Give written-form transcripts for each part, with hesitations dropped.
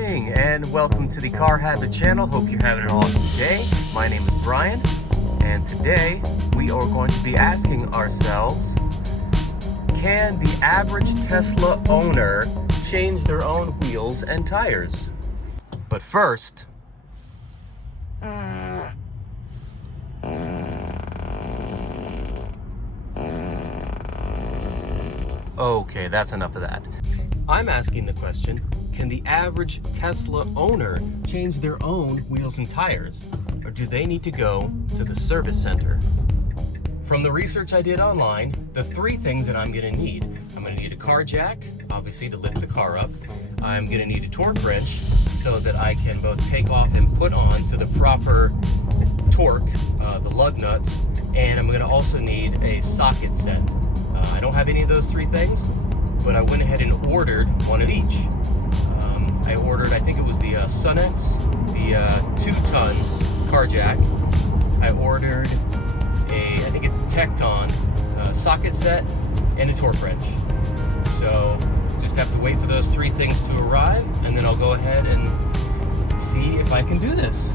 morning and welcome to the Car Habit channel. Hope you're having an awesome day. My name is Brian and today we are going to be asking ourselves, can the average Tesla owner change their own wheels and tires? But first, okay, that's enough of that. I'm asking the question, can the average Tesla owner change their own wheels and tires? Or do they need to go to the service center? From the research I did online, the three things that I'm gonna need. I'm gonna need a car jack, obviously to lift the car up. I'm gonna need a torque wrench so that I can both take off and put on to the proper torque, the lug nuts, and I'm gonna also need a socket set. I don't have any of those three things, but I went ahead and ordered one of each. I ordered, I think it was the Sunex, the 2-ton car jack. I ordered I think it's a Tecton socket set and a torque wrench. So just have to wait for those three things to arrive, and then I'll go ahead and see if I can do this.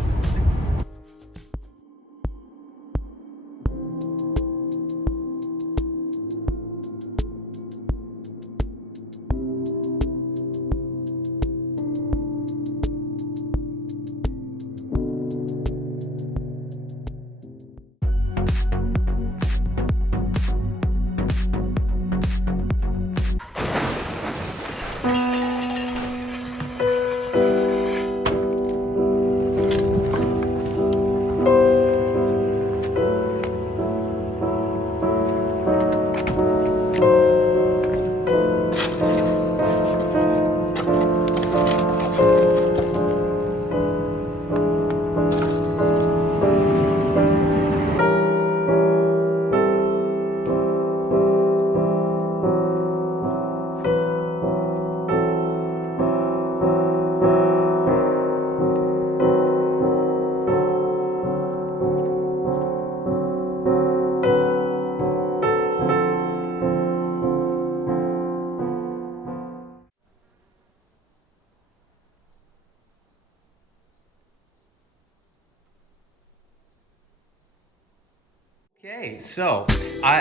Okay, so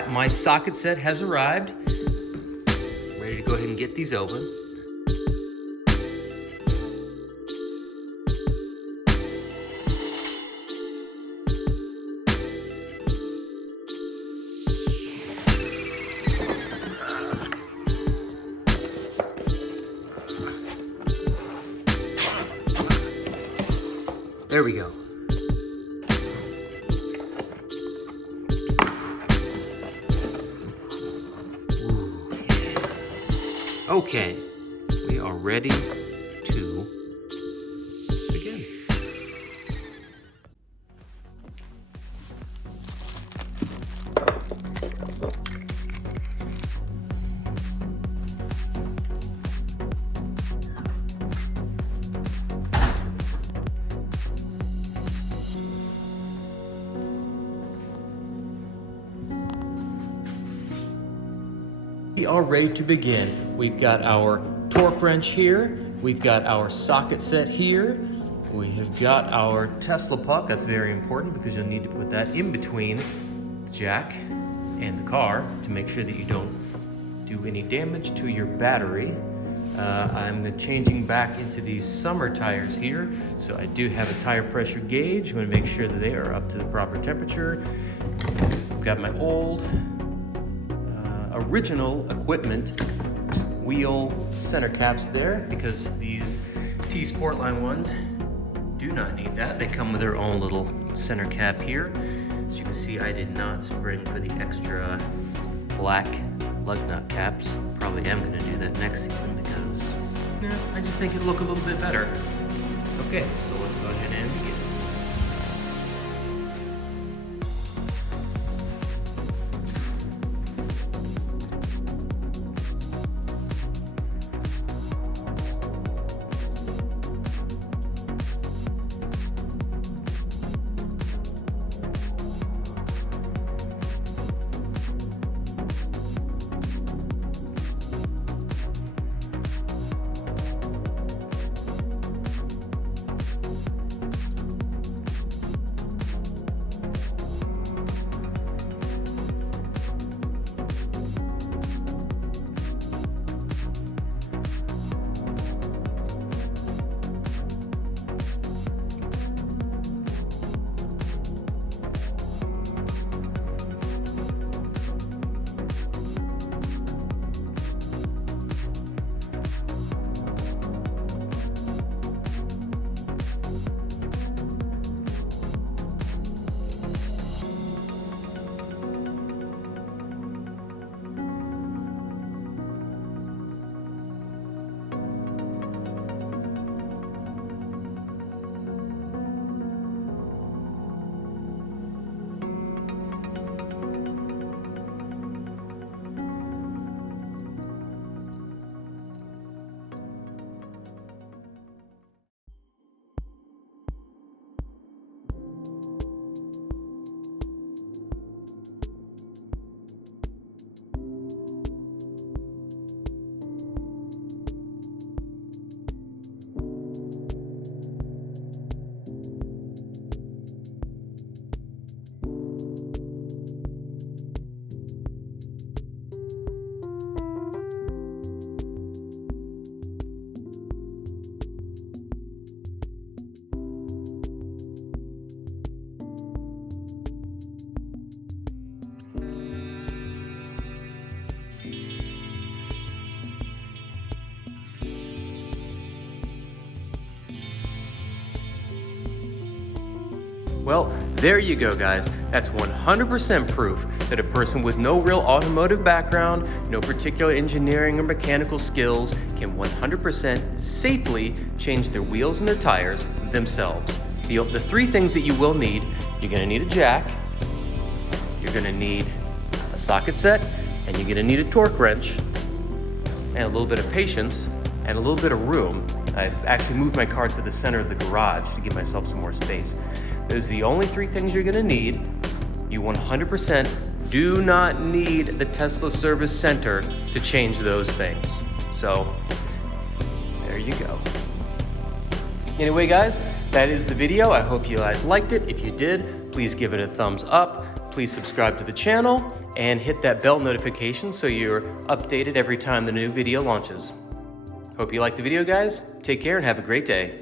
my socket set has arrived. Ready to go ahead and get these open. There we go. Okay, we are ready to begin. We are ready to begin. We've got our torque wrench here. We've got our socket set here. We have got our Tesla puck. That's very important because you'll need to put that in between the jack and the car to make sure that you don't do any damage to your battery. I'm changing back into these summer tires here. So I do have a tire pressure gauge. I'm gonna make sure that they are up to the proper temperature. I've got my old original equipment wheel center caps there because these T-Sportline ones do not need that. They come with their own little center cap here. As you can see, I did not spring for the extra black lug nut caps. Probably am gonna do that next season because I just think it'd look a little bit better. Okay, so let's go ahead and begin. Well, there you go, guys. That's 100% proof that a person with no real automotive background, no particular engineering or mechanical skills can 100% safely change their wheels and their tires themselves. The three things that you will need: you're gonna need a jack, you're gonna need a socket set, and you're gonna need a torque wrench, and a little bit of patience, and a little bit of room. I've actually moved my car to the center of the garage to give myself some more space. Those are the only three things you're gonna need. You 100% do not need the Tesla Service Center to change those things. So, there you go. Anyway, guys, that is the video. I hope you guys liked it. If you did, please give it a thumbs up. Please subscribe to the channel and hit that bell notification so you're updated every time the new video launches. Hope you liked the video, guys. Take care and have a great day.